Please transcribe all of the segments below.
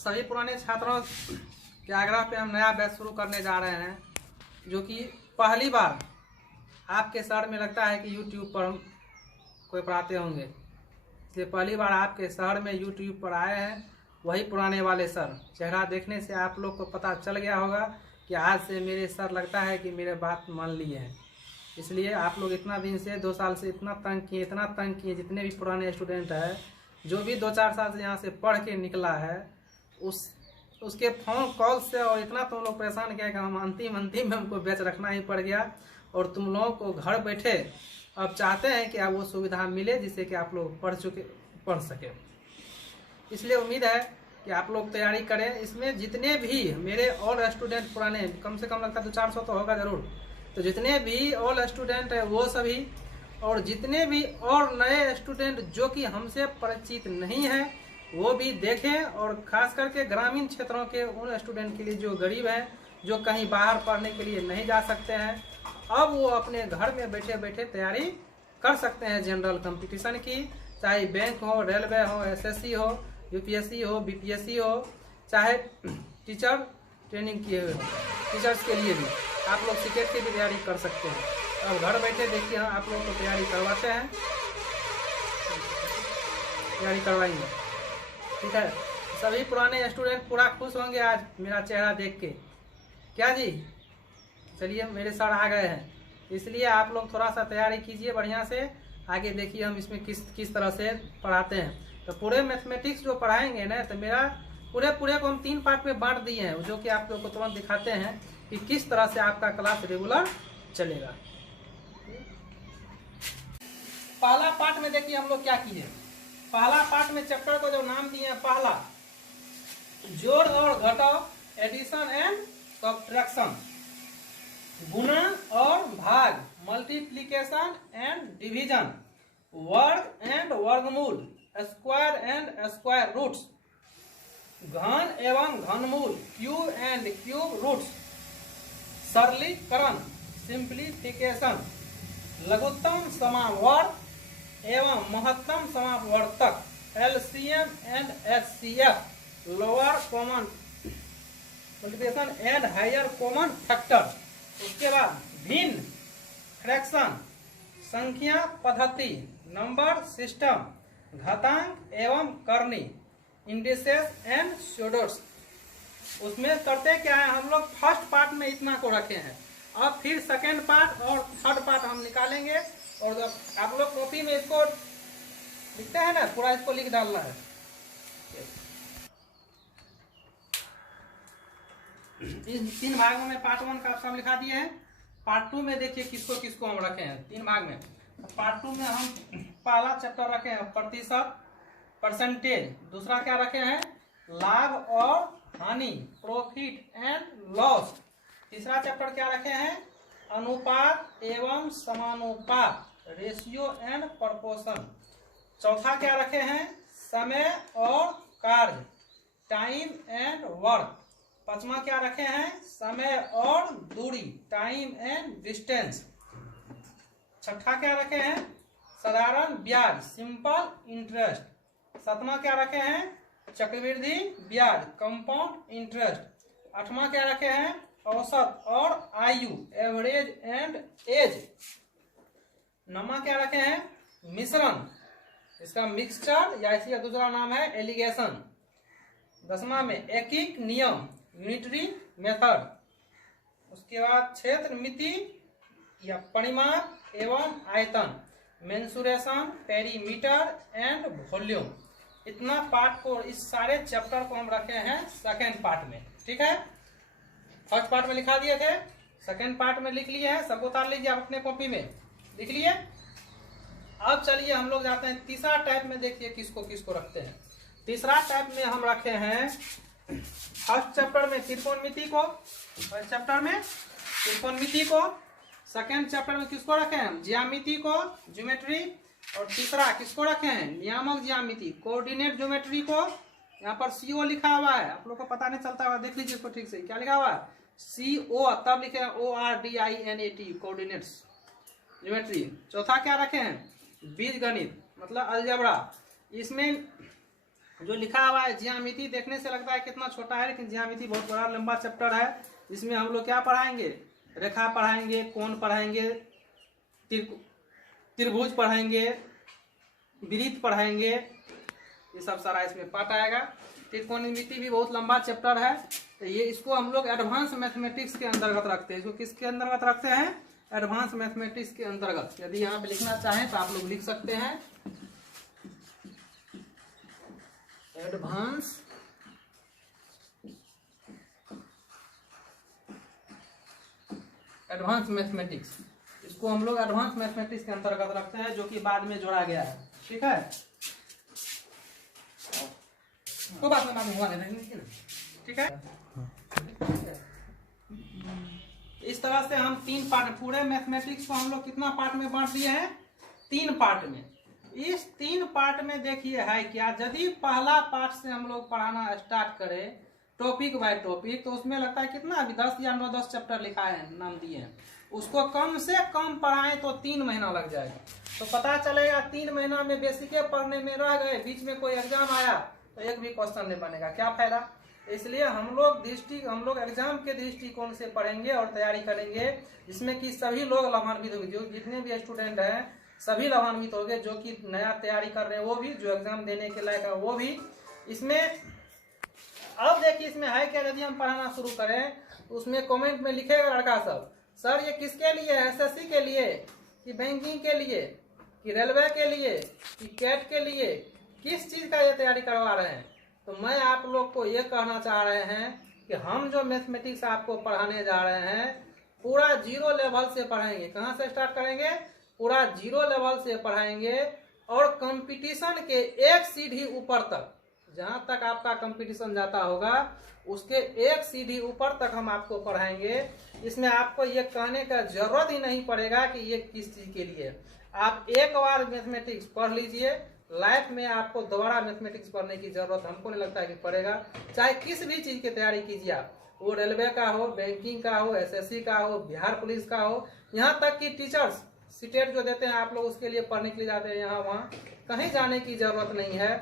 सभी पुराने छात्रों के आग्रह पे हम नया बैच शुरू करने जा रहे हैं, जो कि पहली बार आपके शहर में लगता है कि यूट्यूब पर हम कोई पढ़ाते होंगे। इसलिए पहली बार आपके शहर में यूट्यूब पर आए हैं वही पुराने वाले सर। चेहरा देखने से आप लोग को पता चल गया होगा कि आज से मेरे सर लगता है कि मेरे बात मान लिए हैं। इसलिए आप लोग इतना दिन से 2 साल से इतना तंग किए, जितने भी पुराने स्टूडेंट हैं, जो भी 2-4 साल से यहाँ से पढ़ के निकला है, उसके फ़ोन कॉल से और इतना तुम लोग परेशान किया कि हम अंतिम में हमको बैच रखना ही पड़ गया। और तुम लोगों को घर बैठे अब चाहते हैं कि आप वो सुविधा मिले जिससे कि आप लोग पढ़ सके। इसलिए उम्मीद है कि आप लोग तैयारी करें। इसमें जितने भी मेरे और स्टूडेंट पुराने, कम से कम लगता है 200-400 तो होगा ज़रूर, तो जितने भी ऑल स्टूडेंट है वो सभी, और जितने भी और नए स्टूडेंट जो कि हमसे परिचित नहीं है वो भी देखें। और खास करके ग्रामीण क्षेत्रों के उन स्टूडेंट के लिए जो गरीब हैं, जो कहीं बाहर पढ़ने के लिए नहीं जा सकते हैं, अब वो अपने घर में बैठे बैठे तैयारी कर सकते हैं जनरल कंपटीशन की। चाहे बैंक हो, रेलवे हो, एसएससी हो, यूपीएससी हो, बीपीएससी हो, चाहे टीचर ट्रेनिंग किए हुए हो, टीचर्स के लिए भी आप लोग सीटेट की भी तैयारी कर सकते हैं। अब घर बैठे देखिए हम आप लोगों को तैयारी करवाते हैं, तैयारी करवाएंगे, ठीक है। सभी पुराने स्टूडेंट पूरा खुश होंगे आज मेरा चेहरा देख के, क्या जी? चलिए मेरे सर आ गए हैं, इसलिए आप लोग थोड़ा सा तैयारी कीजिए बढ़िया से। आगे देखिए हम इसमें किस तरह से पढ़ाते हैं। तो पूरे मैथमेटिक्स जो पढ़ाएंगे ना, तो मेरा पूरे को हम 3 पार्ट में बांट दिए हैं, जो कि आप लोग को तुरंत दिखाते हैं कि किस तरह से आपका क्लास रेगुलर चलेगा। पहला पार्ट में देखिए हम लोग क्या किए। पहला पार्ट में चैप्टर को जो नाम दिए हैं, पहला जोड़ और घटाव, एडिशन एंड सब्ट्रैक्शन, गुणा और भाग, मल्टीप्लिकेशन एंड डिवीजन, वर्ग एंड वर्गमूल, स्क्वायर एंड स्क्वायर रूट्स, घन एवं घनमूल, क्यूब एंड क्यूब रूट्स, सरलीकरण, सिंप्लीफिकेशन, लघुत्तम समावर्त एवं महत्तम समावर्तक, LCM and HCF, lower common multiplication and higher common factor. उसके बाद भिन्न, फ्रैक्शन, संख्या पद्धति, नंबर सिस्टम, घातांक एवं करनी, इंडिसेस एंड स्यूडोस। उसमें करते क्या है, हम लोग फर्स्ट पार्ट में इतना को रखे हैं। अब फिर सेकेंड पार्ट और थर्ड पार्ट हम निकालेंगे, और जब आप लोग कॉपी में इसको लिखते हैं ना, पूरा इसको लिख डालना है। इस 3 भागों में पार्ट 1 का सब लिखा दिए हैं। पार्ट 2 में देखिए किसको हम रखे हैं 3 भाग में। पार्ट 2 में हम पहला चैप्टर रखे हैं प्रतिशत, परसेंटेज। दूसरा क्या रखे हैं, लाभ और हानि, प्रॉफिट एंड लॉस। तीसरा चैप्टर क्या रखे हैं, अनुपात एवं समानुपात, रेशियो एंड प्रपोर्शन। चौथा क्या रखे हैं, समय और कार्य, टाइम एंड वर्क। पांचवा क्या रखे हैं, समय और दूरी, टाइम एंड डिस्टेंस। छठा क्या रखे हैं, साधारण ब्याज, सिंपल इंटरेस्ट। सातवां क्या रखे हैं, चक्रवृद्धि ब्याज, कंपाउंड इंटरेस्ट। आठवां क्या रखे हैं, औसत और आयु, एवरेज एंड एज। नौवां क्या रखे हैं, मिश्रण, इसका मिक्सचर या इसका दूसरा नाम है एलिगेशन। 10वां में एकीक नियम, यूनिटरी मेथड। उसके बाद क्षेत्र मिति या परिमाप एवं आयतन, मेंसुरेशन, पेरीमीटर एंड वॉल्यूम। इतना पार्ट को, इस सारे चैप्टर को हम रखे हैं सेकेंड पार्ट में, ठीक है। फर्स्ट पार्ट में लिखा दिए थे, सेकेंड पार्ट में लिख लिए हैं। सब उतार लीजिए आप अपने कॉपी में, लिख लिए। अब चलिए हम लोग जाते हैं तीसरा टाइप में। देखिए किसको रखते हैं। तीसरा टाइप में हम रखे हैं फर्स्ट चैप्टर में त्रिकोणमिति को, फर्स्ट चैप्टर में त्रिकोणमिति को। सेकेंड चैप्टर में किसको रखे हैं, ज्यामिति को, ज्योमेट्री। और तीसरा किसको रखे हैं, नियामक ज्यामिति, कोऑर्डिनेट ज्योमेट्री को। यहाँ पर CO लिखा हुआ है, आप लोग को पता नहीं चलता हुआ, देख लीजिए इसको ठीक से, क्या लिखा हुआ है, CO, तब लिखे हैं ORDINAT, कोऑर्डिनेट्स ज्योमेट्री। चौथा क्या रखे हैं, बीज गणित, मतलब अलजेब्रा। इसमें जो लिखा हुआ है ज्यामिति, देखने से लगता है कितना छोटा है, लेकिन ज्यामिति बहुत बड़ा लंबा चैप्टर है। इसमें हम लोग क्या पढ़ाएंगे, रेखा पढ़ाएंगे, कोण पढ़ाएंगे, त्रिभुज पढ़ाएंगे, वृत्त पढ़ाएंगे, ये सब सारा इसमें पार्ट आएगा। त्रिकोणमिति भी बहुत लंबा चैप्टर है, तो ये इसको हम लोग एडवांस मैथमेटिक्स के अंतर्गत रखते हैं। इसको किसके अंतर्गत रखते हैं, एडवांस मैथमेटिक्स के अंतर्गत। यदि यहाँ पे लिखना चाहें तो आप लोग लिख सकते हैं एडवांस मैथमेटिक्स। इसको हम लोग एडवांस मैथमेटिक्स के अंतर्गत रखते हैं, जो कि बाद में जोड़ा गया है। ठीक है, तो बात में घुमा देना। ठीक है, इस तरह से हम 3 पार्ट, पूरे मैथमेटिक्स को हम लोग कितना पार्ट में बांट दिए हैं, 3 पार्ट में। इस 3 पार्ट में देखिए है क्या, यदि पहला पार्ट से हम लोग पढ़ाना स्टार्ट करें टॉपिक बाय टॉपिक, तो उसमें लगता है कितना, अभी 10 या 9-10 चैप्टर लिखा है, नाम दिए हैं। उसको कम से कम पढ़ाएं तो 3 महीना लग जाएगा। तो पता चलेगा 3 महीना में बेसिके पढ़ने में रह गए, बीच में कोई एग्जाम आया तो एक भी क्वेश्चन नहीं बनेगा, क्या फायदा। इसलिए हम लोग एग्जाम के दृष्टिकोण से पढ़ेंगे और तैयारी करेंगे, जिसमें कि सभी लोग लाभान्वित होंगे। जो जितने भी स्टूडेंट हैं सभी लाभान्वित होंगे, जो कि नया तैयारी कर रहे हैं वो भी, जो एग्जाम देने के लायक है वो भी। इसमें अब देखिए, इसमें है क्या, यदि हम पढ़ाना शुरू करें तो उसमें कमेंट में लिखेगा लड़का सब, सर ये किसके लिए है, एसएससी के लिए कि बैंकिंग के लिए कि रेलवे के लिए कि कैट के लिए, किस चीज का ये तैयारी करवा रहे हैं। तो मैं आप लोग को ये कहना चाह रहे हैं कि हम जो मैथमेटिक्स आपको पढ़ाने जा रहे हैं पूरा 0 लेवल से पढ़ाएंगे। कहाँ से स्टार्ट करेंगे, पूरा 0 लेवल से पढ़ाएंगे, और कंपटीशन के 1 सीढ़ी ऊपर तक, जहां तक आपका कंपटीशन जाता होगा उसके 1 सीढ़ी ऊपर तक हम आपको पढ़ाएंगे। इसमें आपको ये कहने का जरूरत ही नहीं पड़ेगा कि ये किस चीज के लिए। आप एक बार मैथमेटिक्स पढ़ लीजिए, लाइफ में आपको दोबारा मैथमेटिक्स पढ़ने की जरूरत हमको नहीं लगता कि पड़ेगा। चाहे किस भी चीज की तैयारी कीजिए आप, वो रेलवे का हो, बैंकिंग का हो, एसएससी का हो, बिहार पुलिस का हो, यहाँ तक कि टीचर्स सीटेट जो देते हैं आप लोग उसके लिए पढ़ने के लिए जाते हैं, यहाँ वहाँ कहीं जाने की जरूरत नहीं है।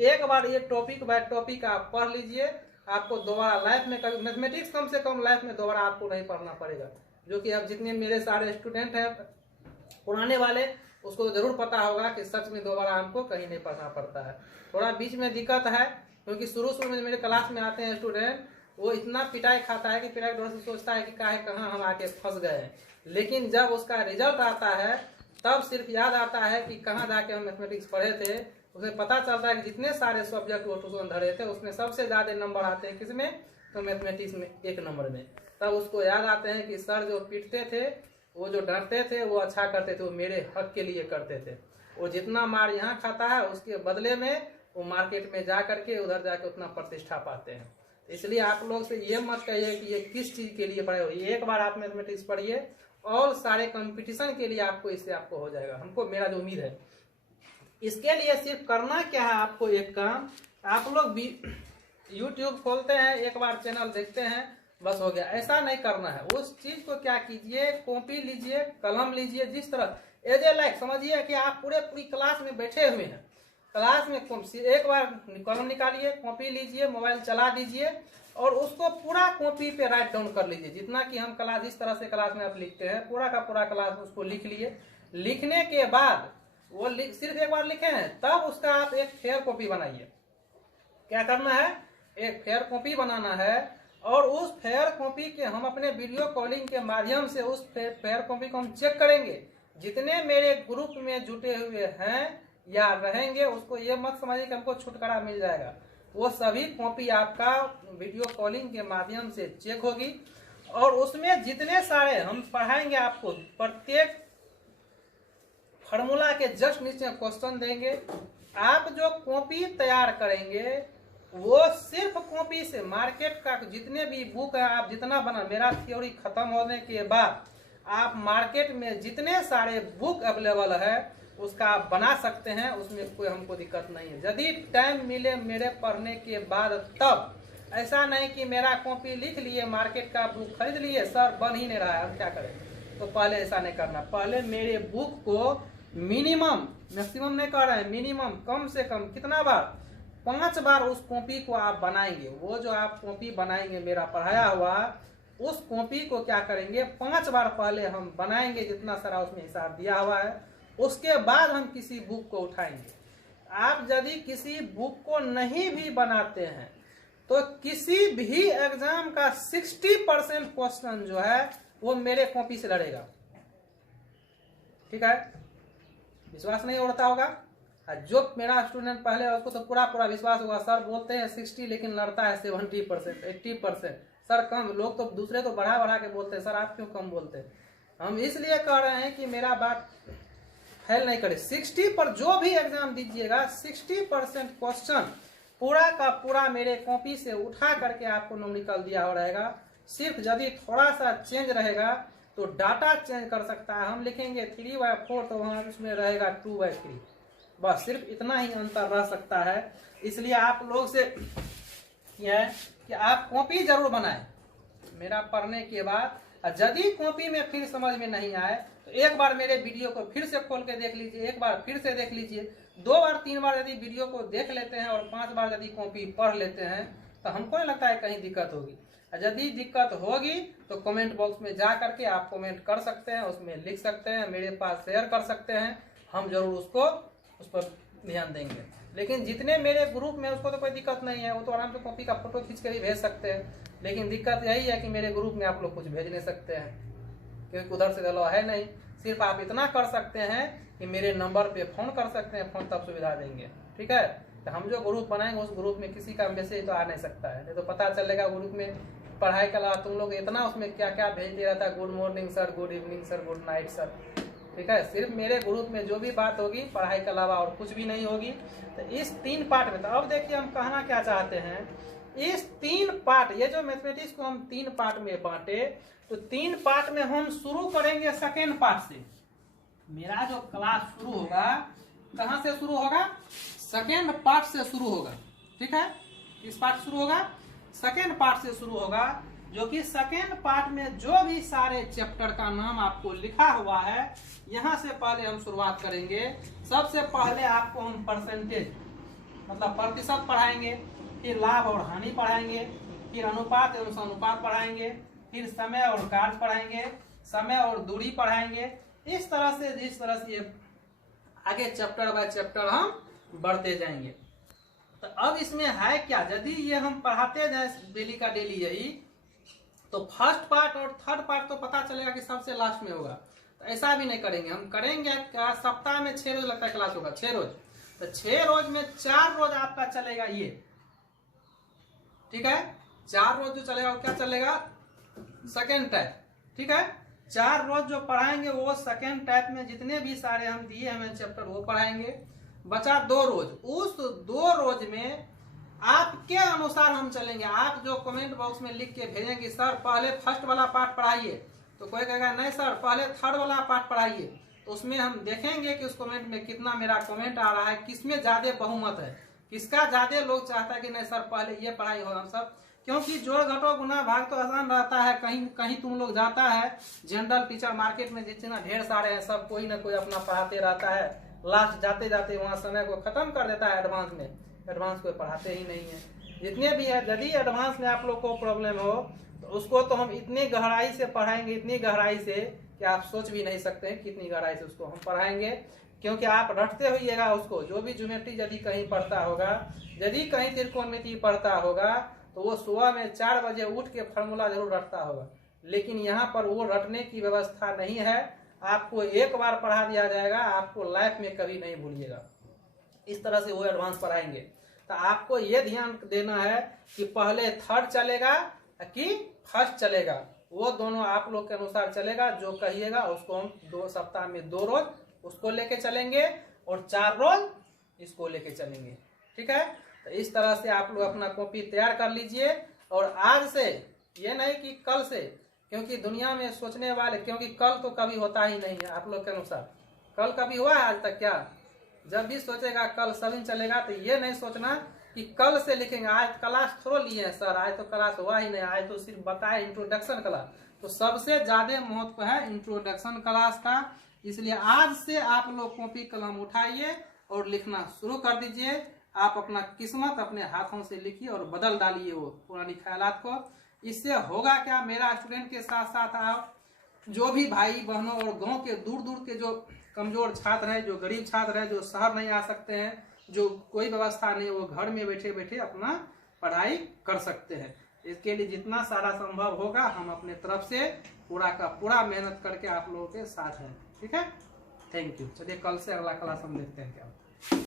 एक बार ये टॉपिक बाय टॉपिक आप पढ़ लीजिए, आपको दोबारा लाइफ में कभी मैथमेटिक्स कम से कम लाइफ में दोबारा आपको नहीं पढ़ना पड़ेगा। जो कि अब जितने मेरे सारे स्टूडेंट हैं पुराने वाले, उसको जरूर पता होगा कि सच में दोबारा हमको कहीं नहीं पढ़ना पड़ता है। थोड़ा बीच में दिक्कत है, क्योंकि शुरू में मेरे क्लास में आते हैं स्टूडेंट, वो इतना पिटाई खाता है कि पिटाई डर से सोचता है कि कहाँ हम आके फंस गए हैं। लेकिन जब उसका रिजल्ट आता है तब सिर्फ याद आता है कि कहाँ जाके हम मैथमेटिक्स पढ़े थे। उसे पता चलता है कि जितने सारे सब्जेक्ट वो ट्यूशन धरे थे उसमें सबसे ज्यादा नंबर आते हैं किसमें, तो मैथमेटिक्स में 1 नंबर में। तब उसको याद आते हैं कि सर जो पीटते थे, वो जो डरते थे, वो अच्छा करते थे, वो मेरे हक के लिए करते थे। वो जितना मार यहाँ खाता है उसके बदले में वो मार्केट में जा करके उधर जाके उतना प्रतिष्ठा पाते हैं। इसलिए आप लोग से ये मत कहिए कि ये किस चीज के लिए पढ़े हो। ये एक बार आप मैथमेटिक्स पढ़िए और सारे कंपटीशन के लिए आपको इससे आपको हो जाएगा। हमको मेरा जो उम्मीद है, इसके लिए सिर्फ करना क्या है आपको, एक काम, आप लोग भी यूट्यूब खोलते हैं, एक बार चैनल देखते हैं, बस हो गया। ऐसा नहीं करना है। उस चीज को क्या कीजिए, कॉपी लीजिए, कलम लीजिए, जिस तरह एज ए लाइक समझिए कि आप पूरी क्लास में बैठे हुए हैं। क्लास में एक बार कलम निकालिए, कॉपी लीजिए, मोबाइल चला दीजिए और उसको पूरा कॉपी पे राइट डाउन कर लीजिए। जितना कि हम क्लास जिस तरह से क्लास में आप लिखते हैं पूरा का पूरा क्लास उसको लिख लिए। लिखने के बाद वो सिर्फ एक बार लिखे हैं, तब उसका आप एक फेयर कॉपी बनाइए। क्या करना है, एक फेयर कॉपी बनाना है और उस फेयर कॉपी के हम अपने वीडियो कॉलिंग के माध्यम से उस फेयर कॉपी को हम चेक करेंगे। जितने मेरे ग्रुप में जुटे हुए हैं या रहेंगे, उसको ये मत समझिए कि हमको छुटकारा मिल जाएगा। वो सभी कॉपी आपका वीडियो कॉलिंग के माध्यम से चेक होगी और उसमें जितने सारे हम पढ़ाएंगे आपको, प्रत्येक फार्मूला के जस्ट नीचे क्वेश्चन देंगे। आप जो कॉपी तैयार करेंगे वो सिर्फ कॉपी से, मार्केट का जितने भी बुक है आप जितना बना, मेरा थ्योरी खत्म होने के बाद आप मार्केट में जितने सारे बुक अवेलेबल है उसका आप बना सकते हैं, उसमें कोई हमको दिक्कत नहीं है। यदि टाइम मिले मेरे पढ़ने के बाद तब, ऐसा नहीं कि मेरा कॉपी लिख लिए, मार्केट का बुक खरीद लिए, सर बन ही नहीं रहा है, हम क्या करें। तो पहले ऐसा नहीं करना। पहले मेरे बुक को मिनिमम, मैक्सिमम नहीं कह रहे हैं, मिनिमम कम से कम कितना बार, 5 बार उस कॉपी को आप बनाएंगे। वो जो आप कॉपी बनाएंगे मेरा पढ़ाया हुआ, उस कॉपी को क्या करेंगे 5 बार पहले हम बनाएंगे, जितना सारा उसमें हिसाब दिया हुआ है। उसके बाद हम किसी बुक को उठाएंगे। आप यदि किसी बुक को नहीं भी बनाते हैं तो किसी भी एग्जाम का 60% क्वेश्चन जो है वो मेरे कॉपी से लड़ेगा। ठीक है, विश्वास नहीं होता होगा? जो मेरा स्टूडेंट पहले है उसको तो पूरा विश्वास होगा। सर बोलते हैं 60 लेकिन लड़ता है 70%, 80%। सर कम, लोग तो दूसरे तो बढ़ा के बोलते हैं, सर आप क्यों कम बोलते हैं? हम इसलिए कह रहे हैं कि मेरा बात फेल नहीं करे। 60 पर जो भी एग्जाम दीजिएगा 60% क्वेश्चन पूरा का पूरा मेरे कॉपी से उठा करके आपको न्यूमेरिकल दिया हो रहेगा। सिर्फ यदि थोड़ा सा चेंज रहेगा तो डाटा चेंज कर सकता है। हम लिखेंगे 3/4 तो वहाँ उसमें रहेगा 2/3। बस सिर्फ इतना ही अंतर रह सकता है। इसलिए आप लोग से यह है कि आप कॉपी जरूर बनाएं मेरा पढ़ने के बाद। यदि कॉपी में फिर समझ में नहीं आए तो एक बार मेरे वीडियो को फिर से खोल के देख लीजिए, एक बार फिर से देख लीजिए, 2 बार 3 बार यदि वीडियो को देख लेते हैं और 5 बार यदि कॉपी पढ़ लेते हैं तो हमको नहीं लगता है कहीं दिक्कत होगी। यदि दिक्कत होगी तो कमेंट बॉक्स में जा करके आप कमेंट कर सकते हैं, उसमें लिख सकते हैं, मेरे पास शेयर कर सकते हैं। हम जरूर उस पर ध्यान देंगे। लेकिन जितने मेरे ग्रुप में उसको तो कोई दिक्कत नहीं है, वो तो आराम से कॉपी का फोटो खींच कर ही भेज सकते हैं। लेकिन दिक्कत यही है कि मेरे ग्रुप में आप लोग कुछ भेज नहीं सकते हैं क्योंकि उधर से अलाउ है नहीं। सिर्फ आप इतना कर सकते हैं कि मेरे नंबर पे फोन कर सकते हैं, फोन तब सुविधा देंगे। ठीक है, तो हम जो ग्रुप बनाएंगे उस ग्रुप में किसी का मैसेज तो आ नहीं सकता है, नहीं तो पता चलेगा ग्रुप में पढ़ाई के अलावा तुम लोग इतना उसमें क्या क्या भेज दिया था, good morning sir, good evening sir, good night sir. ठीक है, सिर्फ मेरे ग्रुप में जो भी बात होगी पढ़ाई के अलावा और कुछ भी नहीं होगी। तो इस 3 पार्ट में, तो अब देखिए हम कहना क्या चाहते हैं। इस 3 पार्ट, ये जो मैथमेटिक्स को हम 3 पार्ट में बांटे, तो 3 पार्ट में हम शुरू करेंगे सेकेंड पार्ट से। मेरा जो क्लास शुरू होगा कहां से शुरू होगा? सेकेंड पार्ट से शुरू होगा। ठीक है, इस पार्ट शुरू होगा, सेकेंड पार्ट से शुरू होगा, जो कि सेकेंड पार्ट में जो भी सारे चैप्टर का नाम आपको लिखा हुआ है यहां से पहले हम शुरुआत करेंगे। सबसे पहले आपको हम परसेंटेज मतलब प्रतिशत पढ़ाएंगे, फिर लाभ और हानि पढ़ाएंगे, फिर अनुपात एवं अनुपात पढ़ाएंगे, फिर समय और कार्य पढ़ाएंगे, समय और दूरी पढ़ाएंगे। इस तरह से जिस तरह से आगे चैप्टर बाय चैप्टर हम बढ़ते जाएंगे। तो अब इसमें है क्या, यदि ये हम पढ़ाते जाए डेली का डेली यही, तो फर्स्ट पार्ट और थर्ड पार्ट तो पता चलेगा कि सबसे लास्ट में होगा। तो ऐसा भी नहीं करेंगे, हम करेंगे क्या, सप्ताह में 6 रोज लगता है क्लास होगा, 6 रोज। तो 6 रोज में 4 रोज आपका चलेगा ये। ठीक है, 4 रोज जो चलेगा वो क्या चलेगा? Second type. ठीक है, 4 रोज जो पढ़ाएंगे वो सेकेंड टाइप में जितने भी सारे हम दिए हमें चैप्टर वो पढ़ाएंगे। बचा 2 रोज, उस 2 रोज में आपके अनुसार हम चलेंगे। आप जो कमेंट बॉक्स में लिख के भेजेंगे सर पहले फर्स्ट वाला पार्ट पढ़ाइए, तो कोई कहेगा नहीं सर पहले थर्ड वाला पार्ट पढ़ाइए, तो उसमें हम देखेंगे कि उस कमेंट में कितना मेरा कमेंट आ रहा है, किसमें ज्यादा बहुमत है, किसका ज्यादा लोग चाहता है कि नहीं सर पहले ये पढ़ाई हो। हम सब क्योंकि जोड़ घटो गुना भाग तो आसान रहता है। कहीं कहीं तुम लोग जाता है जनरल टीचर मार्केट में जितना ढेर सारे हैं, सब कोई ना कोई अपना पढ़ाते रहता है, लास्ट जाते जाते वहाँ समय को खत्म कर देता है। एडवांस में एडवांस कोई पढ़ाते ही नहीं है। जितने भी है, यदि एडवांस में आप लोग को प्रॉब्लम हो तो उसको तो हम इतनी गहराई से पढ़ाएंगे, इतनी गहराई से कि आप सोच भी नहीं सकते हैं कितनी गहराई से उसको हम पढ़ाएंगे। क्योंकि आप रटते होइएगा उसको, जो भी ज्योमेट्री यदि कहीं पढ़ता होगा, यदि कहीं त्रिकोणमिति पढ़ता होगा तो वो सुबह में 4 बजे उठ के फार्मूला जरूर रटता होगा। लेकिन यहाँ पर वो रटने की व्यवस्था नहीं है। आपको एक बार पढ़ा दिया जाएगा, आपको लाइफ में कभी नहीं भूलिएगा। इस तरह से वो एडवांस पढ़ाएंगे। तो आपको ये ध्यान देना है कि पहले थर्ड चलेगा कि फर्स्ट चलेगा, वो दोनों आप लोग के अनुसार चलेगा। जो कहिएगा उसको हम 2 सप्ताह में 2 रोज उसको लेके चलेंगे और 4 रोज इसको लेके चलेंगे। ठीक है, तो इस तरह से आप लोग अपना कॉपी तैयार कर लीजिए। और आज से, ये नहीं कि कल से, क्योंकि दुनिया में सोचने वाले, क्योंकि कल तो कभी होता ही नहीं है आप लोग के अनुसार। कल कभी हुआ है आज तक क्या? जब भी सोचेगा कल सभी चलेगा, तो ये नहीं सोचना कि कल से लिखेंगे। आज क्लास थोड़ा लिए हैं सर, आज तो क्लास हुआ ही नहीं, आज तो सिर्फ बताए इंट्रोडक्शन क्लास। तो सबसे ज्यादा महत्व है इंट्रोडक्शन क्लास का। इसलिए आज से आप लोग कॉपी कलम उठाइए और लिखना शुरू कर दीजिए। आप अपना किस्मत अपने हाथों से लिखिए और बदल डालिए वो पुरानी ख्यालात को। इससे होगा क्या, मेरा स्टूडेंट के साथ साथ आप जो भी भाई बहनों और गांव के दूर दूर के जो कमजोर छात्र हैं, जो गरीब छात्र हैं, जो शहर नहीं आ सकते हैं, जो कोई व्यवस्था नहीं, वो घर में बैठे बैठे अपना पढ़ाई कर सकते हैं। इसके लिए जितना सारा संभव होगा हम अपने तरफ से पूरा का पूरा मेहनत करके आप लोगों के साथ हैं। ठीक है, थैंक यू। चलिए कल से अगला क्लास हम देखते हैं क्या होता है।